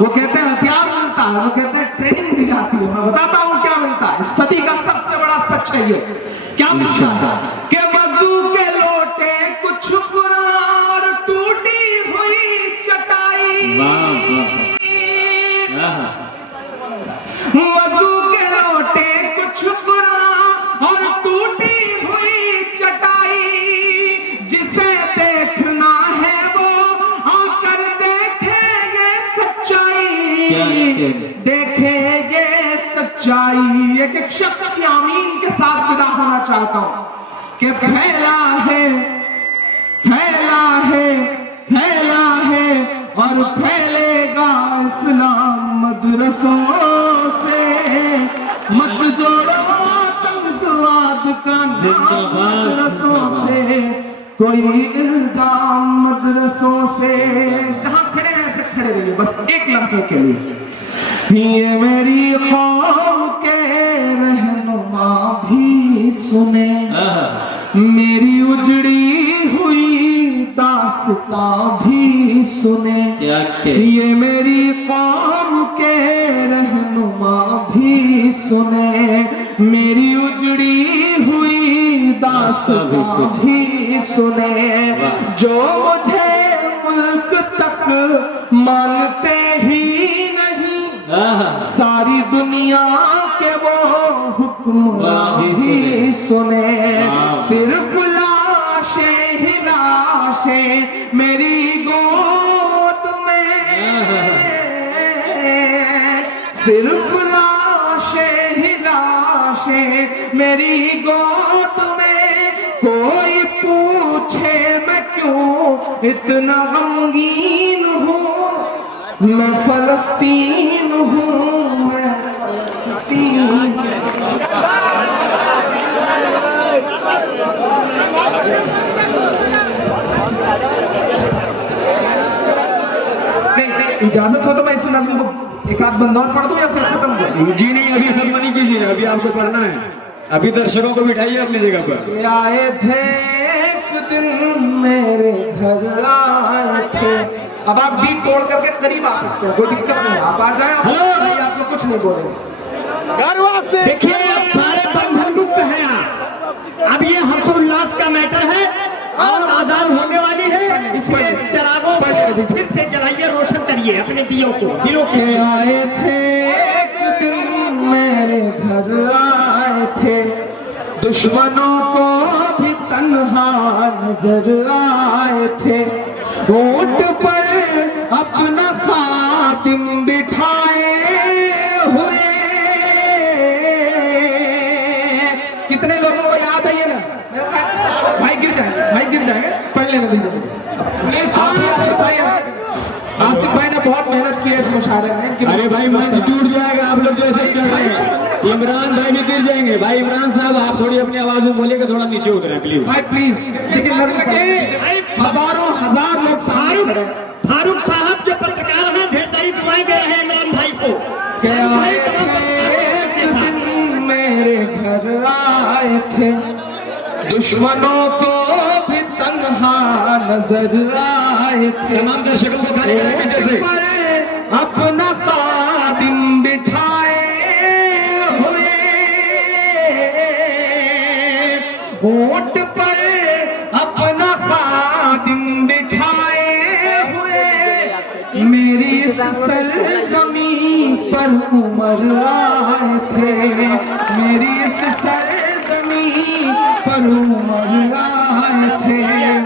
वो कहते हैं हथियार मिलता है, वो कहते हैं ट्रेनिंग दी जाती है, मैं बताता हूँ क्या मिलता है। सदी का सबसे बड़ा सच है ये, क्या मिलता है कि वजू के लोटे कुछ पुरार टूटी हुई चटाई, वजू के लोटे कुछ पुरार और टूटी हुई चटाई, जिसे देखना है वो आकर देखेंगे सच्चाई, देखेंगे सच्चाई। एक शख्स की आमीन के साथ विदा होना चाहता हूं कि फैला है, फैला है, फैला है और फैलेगा इस्लाम मदरसों से, मत जोड़ो आतंकवाद का नाम मदरसों से, कोई इल्जाम मदरसों से। जहां खड़े हैं ऐसे खड़े रहिए बस एक लम्हे के लिए। ये मेरी कौम के रहनुमा भी सुने, मेरी उजड़ी हुई दास्तां भी सुने, ये मेरी कौम के रहनुमा भी सुने, मेरी उजड़ी हुई दास्तां भी सुने, जो मुझे मुल्क तक मानते ही नहीं, सारी दुनिया के वो हुक्म भी सुने। सिर्फ लाशें ही लाशें मेरी गोद में, सिर्फ लाशें ही लाशें मेरी गोद में। कोई पूछे मैं क्यों इतना गमगीन हूँ, मैं फलस्तीन हूँ, मैं फलस्तीन। इजाजत हो तो मैं इस नज़्म को एक आध बंद और पढ़ दूं या फिर खत्म कर दूं? जी नहीं, अभी खत्म नहीं कीजिए, अभी आपको पढ़ना है। अभी दर्शकों को बिठाइए अपनी जगह पर। आए थे एक दिन मेरे घर आए थे। अब आप बीट तोड़ करके करीब आ सकते हैं, कोई दिक्कत नहीं, आप आ जाए। आप लोग कुछ नहीं बोले। देखिए अब सारे बंधन मुक्त हैं यहाँ। अब ये हर्षोल्लास का मैटर है और आजाद होने वाली है, इसलिए चरागों को फिर से जलाइए, रोशन करिए अपने दिलों को, दिलों के। आए थे एक दिन मेरे घर आए थे, दुश्मनों को भी तन्हा नजर आए थे। ऊंट पर अपना खातिम बिठाए हुए। कितने लोगों को याद है ये ना? भाई गिर जाएंगे, भाई गिर जाएंगे, पढ़ लेने दीजिए। आसिफ भाई ने बहुत मेहनत की है इस मुशायरे में। अरे भाई मंच टूट जाएगा, आप लोग जो ऐसे चल रहे हैं। इमरान भाई भी गिर जाएंगे। भाई इमरान साहब, आप थोड़ी अपनी आवाज में बोलेगा, थोड़ा नीचे उतरे प्लीज। भाई प्लीज, लेकिन नज़्म के हजारों हजार लोग फारूक साहब जो पत्रकार हैं, ढेर सारी दुआएं दे रहे हैं इमरान भाई को। एक दिन मेरे घर आए थे, दुश्मनों को भी तन्हा नजर आए थे। तमाम दर्शकों को खाली करेंगे जैसे अपना खादिम बिठाए हुए। ऊंट पर अपना खादिम बिठाए हुए। मेरी इस सरजमीं पर उमर आए थे, मेरी इस सरजमीं पर उमर आए थे।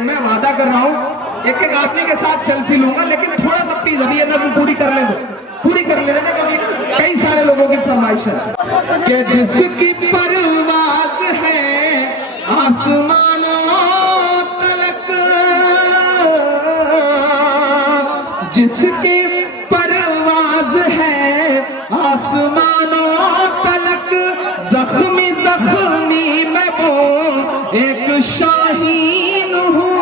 मैं वादा कर रहा हूँ एक एक आदमी के साथ सेल्फी लूंगा, लेकिन थोड़ा सा प्लीज अभी ये नज़्म पूरी कर ले दो, पूरी कर ले दो, क्योंकि कई सारे लोगों की फरमाइश है कि जिसकी परवाज़ है आसमानों तलक, जिसकी परवाज़ है आसमानों तलक, जख्मी जख्मी मैं वो एक शाहीन हूँ,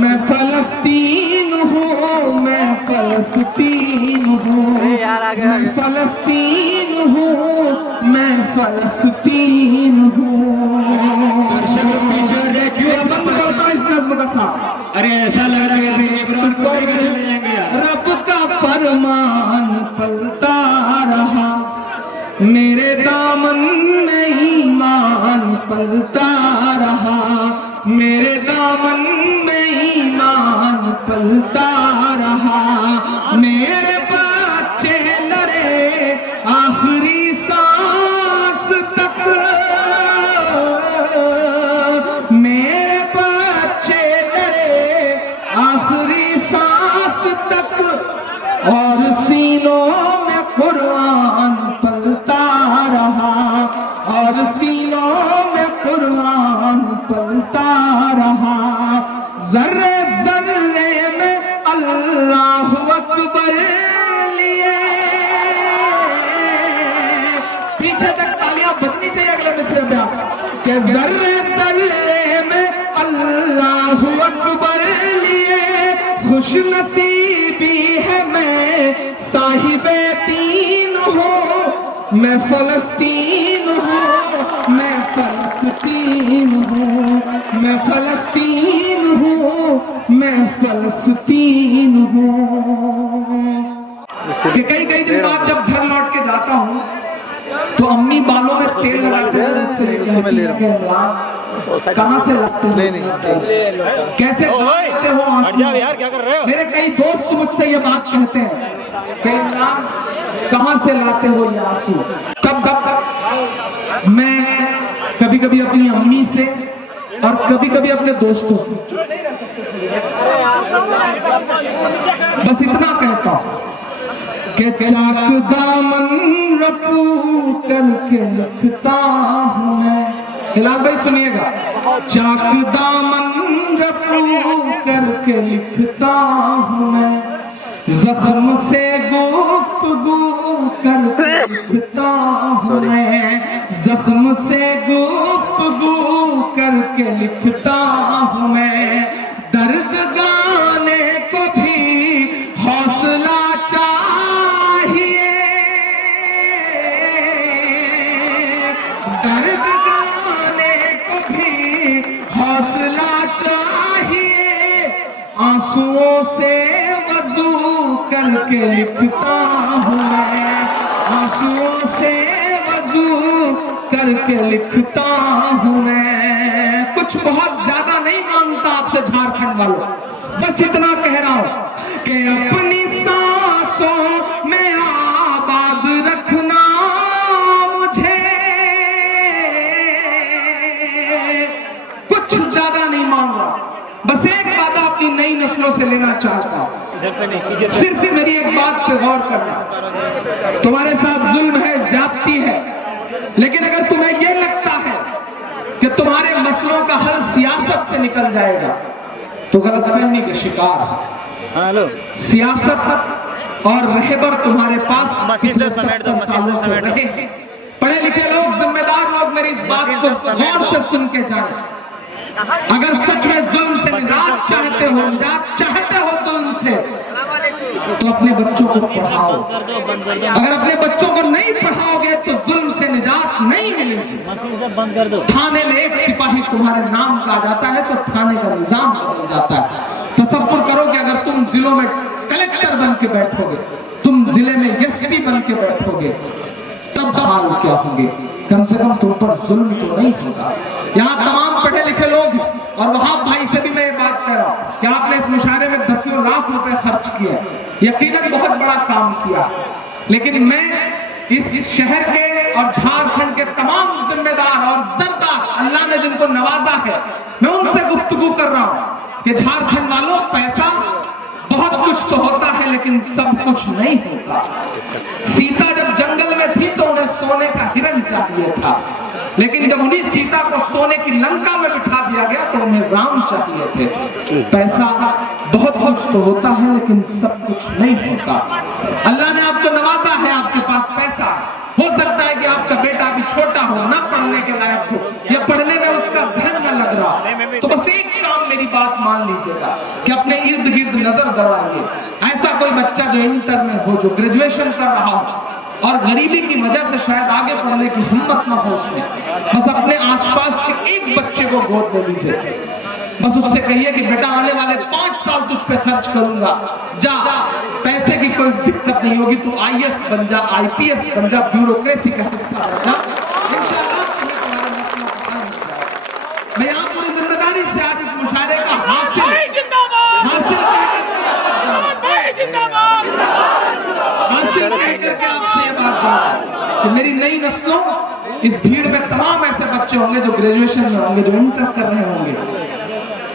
मैं फलस्तीन हूँ, मैं फलस्तीन हूँ, मैं फलस्तीन हूँ, मैं फलस्तीन हूँ। बंद करता इस नज़्म का साथ। अरे ऐसा लग रहा है कि इमरान को ही कर ले जाएंगे यार। रब का फरमान पलता रहा, मेरे दामन में ईमान पलता रहा, मेरे दामन में ईमान पलता रहा। मेरे बच्चे लड़े आखिरी सांस तक, मेरे बच्चे लड़े आखिरी सांस तक, और सीनों में कुरान पलता रहा, और सीनों में कुरान पलता रहा। जर्रे जर्रे में अल्लाह अकबर लिए। पीछे तक तालियां बजनी चाहिए अगले मिसरे पे कि जर्रे जर्रे में अल्लाह अकबर लिए। खुश नसीबी है मैं साहिबे दीन हूँ, मैं फलस्तीन हूँ, मैं फलस्तीन हूँ, मैं फलस्तीन हूँ, मैं फलस्तीन हूँ। कई दिन बाद जब घर लौट के जाता हूँ तो अम्मी बालों में तेल लगाते हैं, कहाँ से लाते हो? कैसे लाते हो आंसू? यार क्या कर रहे हो? मेरे कई दोस्त मुझसे ये बात कहते हैं कि इमरान कहाँ से लाते हो ये आंसू? तब मैं कभी कभी अपनी अम्मी से और कभी कभी अपने दोस्तों से बस इतना कहता हूं कि चाक दामन रफू करके लिखता हूं मैं। हिलाल भाई सुनिएगा, चाक दामन रफू करके लिखता हूं मैं, जख्म से गुफ्तगू करके लिखता हूं मैं, जख्म से गुफ्तगू करके लिखता हूं मैं, दर्द गाने को भी हौसला चाहिए, दर्द गाने को भी हौसला चाहिए, आंसुओं से वजू करके लिखता हूं मैं, आंसुओं से वजू करके लिखता हूं मैं। कुछ बहुत ज्यादा नहीं मांगता आपसे झारखंड वालों, बस इतना कह रहा हूं कि अपनी सांसों में आबाद रखना मुझे, कुछ ज्यादा नहीं मांग रहा, बस एक वादा अपनी नई नस्लों से लेना चाहता हूं। सिर्फ मेरी एक बात पे गौर करना, तुम्हारे साथ जुल्म है, ज्यादती है, लेकिन अगर तुम्हें यह लगता है कि तुम्हारे मसलों का हल सियासत से निकल जाएगा तो गलतफहमी के शिकार है। हेलो, सियासत और रहबर तुम्हारे पास पिछले 70 सालों से रहे हैं। पढ़े लिखे लोग, जिम्मेदार लोग मेरी इस बात को गौर से सुन के जाएं। अगर सच में जुल्म से निजात चाहते हो, निजात चाहते हो जुल्म से, तो अपने बच्चों को पढ़ाओ। अगर अपने बच्चों को नहीं पढ़ाओगे तो जुल्म से निजात नहीं मिलेगी। बंद कर दो। थाने में एक सिपाही तुम्हारे नाम का आ जाता है तो थाने का निजाम बदल जाता है। तसव्वुर करो कि अगर तुम जिलों में कलेक्टर बन के बैठोगे, तुम जिले में एसपी बन के बैठोगे, तब हाल क्या होंगे? कम से कम तुम पर जुल्म तो नहीं होगा। यहाँ तमाम पढ़े लिखे लोग, और वहाब भाई से भी मैं ये बात कह रहा हूँ कि आपने इस मुशायरे में 10 लाख रुपए खर्च किया, यकीनन बहुत बड़ा काम किया, लेकिन मैं इस शहर के और झारखंड के तमाम जिम्मेदार और सरदार, अल्लाह ने जिनको नवाजा है, मैं उनसे गुफ्तगू कर रहा हूँ कि झारखंड वालों, पैसा बहुत कुछ तो होता है लेकिन सब कुछ नहीं होता। सीता जब जंगल में थी तो उन्हें सोने का हिरन चाहिए था, लेकिन जब उन्हीं सीता को सोने की लंका में बिठा दिया गया तो उन्हें राम चाहिए थे। पैसा बहुत कुछ तो होता है लेकिन सब कुछ नहीं होता। अल्लाह ने आपको नवाजा है, आपके पास पैसा हो सकता है कि आपका बेटा भी छोटा हो, ना पढ़ने के लायक हो, या पढ़ने में उसका जहन न लग रहा, तो बस एक काम, मेरी बात मान लीजिएगा कि अपने इर्द गिर्द नजर दौड़ाइए। ऐसा कोई बच्चा जो इंटर में हो, जो ग्रेजुएशन कर रहा हो और गरीबी की वजह से शायद आगे पढ़ने की हिम्मत ना हो उसमें, बस अपने आसपास के एक बच्चे को गोद ले लीजिए, बस उससे कहिए कि बेटा आने वाले 5 साल तुझ पे खर्च करूंगा, जा, पैसे की कोई दिक्कत नहीं होगी, तू IAS बन जा, IPS बन जा, ब्यूरोक्रेसी का हिस्सा बन जा, इंशाअल्लाह तुम्हें तुम्हारा मसला हल हो जाएगा। मैं यहाँ पूरी जिम्मेदारी से आज इस मुशायरे का हासिल करके आपसे ये बात कहूं कि मेरी नई नस्लों, इस भीड़ में तमाम ऐसे बच्चे होंगे जो ग्रेजुएशन में होंगे, जो इंटर कर रहे होंगे।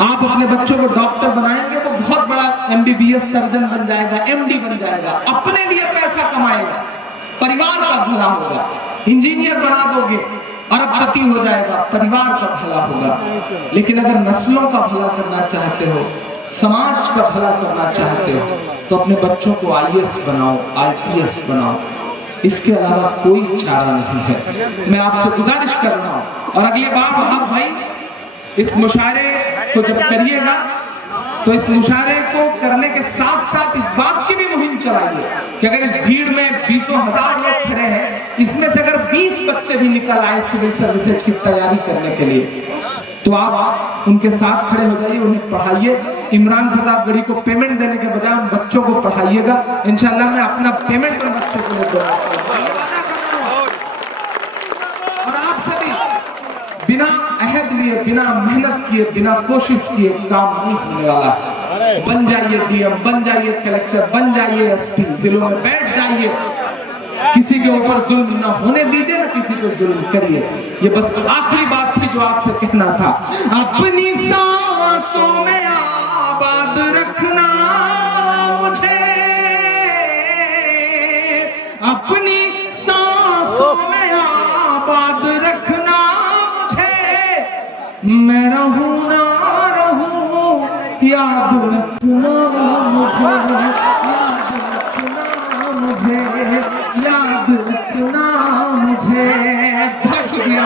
आप अपने बच्चों को डॉक्टर बनाएंगे तो बहुत बड़ा MBBS सर्जन बन जाएगा, MD बन जाएगा, अपने लिए पैसा कमाएगा, परिवार का भला होगा। इंजीनियर बना दोगे अरबपति हो जाएगा, परिवार का भला होगा। लेकिन अगर नस्लों का भला करना चाहते हो, समाज का भला करना चाहते हो, तो अपने बच्चों को IAS बनाओ, IPS बनाओ, इसके अलावा कोई चारा नहीं है। मैं आपसे गुजारिश कर रहा हूँ, और अगली बार वहाब भाई इस मुशायरे को जब करिएगा तो इस मुशायरे को करने के साथ साथ इस बात की भी मुहिम चलाइए कि अगर इस भीड़ में 20,000 लोग खड़े हैं, इसमें से अगर 20 बच्चे भी निकल आए सिविल सर्विसेज की तैयारी करने के लिए, तो आप उनके साथ खड़े हो जाइए, उन्हें पढ़ाइए। इमरान प्रतापगढ़ी को पेमेंट देने के बजाय उन बच्चों को पढ़ाइएगा। इंशाल्लाह मैं अपना पेमेंट उन बच्चों को दूंगा। और आप सभी बिना अहद लिए, बिना मेहनत किए, बिना कोशिश किए काम नहीं होने वाला है। बन जाइए डीएम, बन जाइए कलेक्टर, बन जाइए एसपी, जिलों में बैठ जाइए, किसी के ऊपर जुल्म ना होने दीजिए, ना किसी को जुल्म करिए। ये बस आखिरी बात थी जो आपसे कहना था। अपनी सांसों में आबाद रखना मुझे, अपनी सांसों में आबाद रखना मुझे, मैं रहूं ना रहूं याद रखना मुझे, याद रखना मुझे। बहुत शुक्रिया।